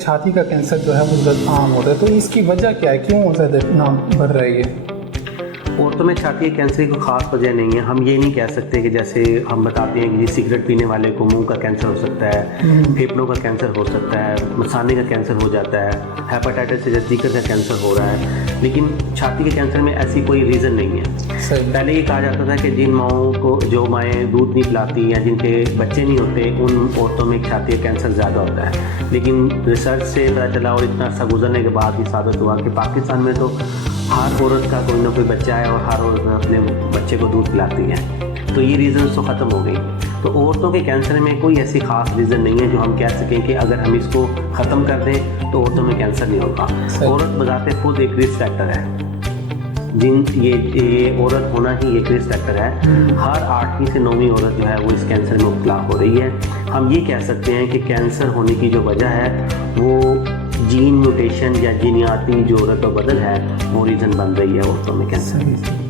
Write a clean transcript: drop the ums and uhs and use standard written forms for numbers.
چھاتی کا کینسر جو ہے وہ زیادہ عام ہوتا ہے، تو اس کی وجہ کیا ہے، کیوں زیادہ نام بڑھ رہا ہے یہ؟ عورتوں میں چھاتی کے کینسر کی کوئی خاص وجہ نہیں ہے. ہم یہ نہیں کہہ سکتے کہ جیسے ہم بتاتے ہیں کہ سگریٹ پینے والے کو منہ کا کینسر ہو سکتا ہے، پھیپھڑوں کا کینسر ہو سکتا ہے، مثانے کا کینسر ہو جاتا ہے، ہیپاٹائٹس سے دیگر کا کینسر ہو رہا ہے، لیکن چھاتی کے کینسر میں ایسی کوئی ریزن نہیں ہے. پہلے یہ کہا جاتا تھا کہ جن ماؤں کو جو مائیں دودھ نہیں پلاتی یا جن کے بچے نہیں ہوتے ان عورتوں میں چھاتی کا کینسر زیادہ ہوتا ہے، لیکن ریسرچ سے پتہ چلا اور اتنا عرصہ گزرنے کے بعد یہ ثابت ہوا کہ پاکستان میں تو ہر عورت کا کوئی نہ کوئی بچہ ہے اور ہر عورت اپنے بچے کو دودھ پلاتی ہے، تو یہ ریزنس تو ختم ہو گئی. تو عورتوں کے کینسر میں کوئی ایسی خاص ریزن نہیں ہے جو ہم کہہ سکیں کہ اگر ہم اس کو ختم کر دیں تو عورتوں میں کینسر نہیں ہوگا. عورت بذات خود ایک رسک فیکٹر ہے، یہ عورت ہونا ہی ایک رسک فیکٹر ہے. ہر 8ویں سے 9ویں عورت جو ہے وہ اس کینسر میں مبتلا ہو رہی ہے. ہم یہ کہہ سکتے ہیں کہ کینسر ہونے کی جو وجہ ہے وہ جین میوٹیشن یا جینیاتی جو رد و بدل ہے وہ ریزن بن رہی ہے عورتوں میں کینسر.